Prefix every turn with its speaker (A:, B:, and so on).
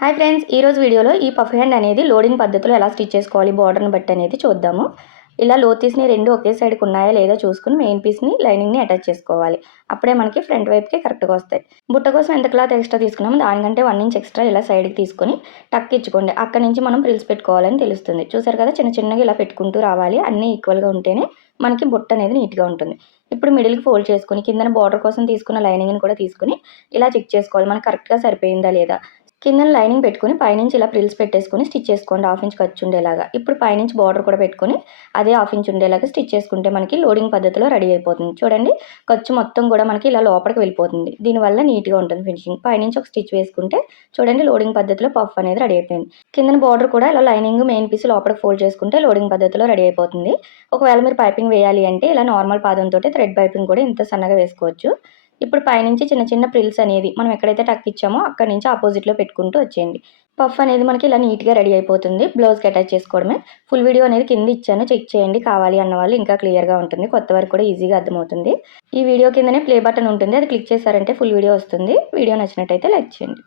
A: Hi friends ఈ రోజు వీడియోలో ఈ పఫ్ హ్యాండ్ అనేది లోడింగ్ పద్ధతిలో ఎలా స్టిచ్ చేసుకోవాలి బార్డర్ని బట్టి అనేది చూద్దాము. ఇలా లోతీస్ని రెండు ఒకే సైడ్కి ఉన్నాయా లేదా చూసుకుని మెయిన్ పీస్ని లైనింగ్ని అటాచ్ చేసుకోవాలి. అప్పుడే మనకి ఫ్రంట్ వైపుకి కరెక్ట్గా వస్తాయి. బుట్ట కోసం ఎంత క్లాత్ ఎక్స్ట్రా తీసుకున్నామో దానికంటే వన్ ఇంచ్ ఎక్స్ట్రా ఇలా సైడ్కి తీసుకొని టక్ ఇచ్చుకోండి. అక్కడ నుంచి మనం ప్రిల్స్ పెట్టుకోవాలని తెలుస్తుంది. చూసారు కదా చిన్న చిన్నగా ఇలా పెట్టుకుంటూ రావాలి. అన్నీ ఈక్వల్గా ఉంటేనే మనకి బుట్ట అనేది నీట్గా ఉంటుంది. ఇప్పుడు మిడిల్కి ఫోల్డ్ చేసుకుని కిందన బార్డర్ కోసం తీసుకున్న లైనింగ్ని కూడా తీసుకుని ఇలా చెక్ చేసుకోవాలి. మనకు కరెక్ట్గా సరిపోయిందా లేదా? కింద లైనింగ్ పెట్టుకుని పైనుంచి ఇలా ప్రిల్స్ పెట్టేసుకొని స్టిచ్ చేసుకోండి. హాఫ్ ఇంచ్ ఖర్చు ఉండేలాగా. ఇప్పుడు పైనుంచి బార్డర్ కూడా పెట్టుకొని అదే హాఫ్ ఇంచ్ ఉండేలాగా స్టిచ్ చేసుకుంటే మనకి లోడింగ్ పద్ధతిలో రెడీ అయిపోతుంది. చూడండి ఖర్చు మొత్తం కూడా మనకి ఇలా లోపలికి వెళ్ళిపోతుంది. దీనివల్ల నీట్గా ఉంటుంది ఫినిషింగ్. పైనుంచి ఒక స్టిచ్ వేసుకుంటే చూడండి లోడింగ్ పద్ధతిలో పఫ్ అనేది రెడీ అయిపోయింది. కింద బార్డర్ కూడా ఇలా లైనింగ్ మెయిన్ పీస్ లోపలికి ఫోల్డ్ చేసుకుంటే లోడింగ్ పద్ధతిలో రెడీ అయిపోతుంది. ఒకవేళ మీరు పైపింగ్ వేయాలి అంటే ఇలా నార్మల్ పాదంతో థ్రెడ్ పైపింగ్ కూడా ఇంత సన్నగా వేసుకోవచ్చు. ఇప్పుడు పైనుంచి చిన్న చిన్న ప్రిల్స్ అనేది మనం ఎక్కడైతే టక్ ఇచ్చామో అక్కడి నుంచి ఆపోజిట్లో పెట్టుకుంటూ వచ్చేయండి. పఫ్ అనేది మనకి ఇలా నీట్గా రెడీ అయిపోతుంది. బ్లౌజ్కి అటాచ్ చేసుకోవడమే. ఫుల్ వీడియో అనేది కింద ఇచ్చాను. చెక్ చేయండి కావాలి అన్న వాళ్ళు ఇంకా క్లియర్గా ఉంటుంది. కొత్త వరకు కూడా ఈజీగా అర్థమవుతుంది. ఈ వీడియో కిందనే ప్లే బటన్ ఉంటుంది. అది క్లిక్ చేశారంటే ఫుల్ వీడియో వస్తుంది. వీడియో నచ్చినట్టయితే లైక్ చేయండి.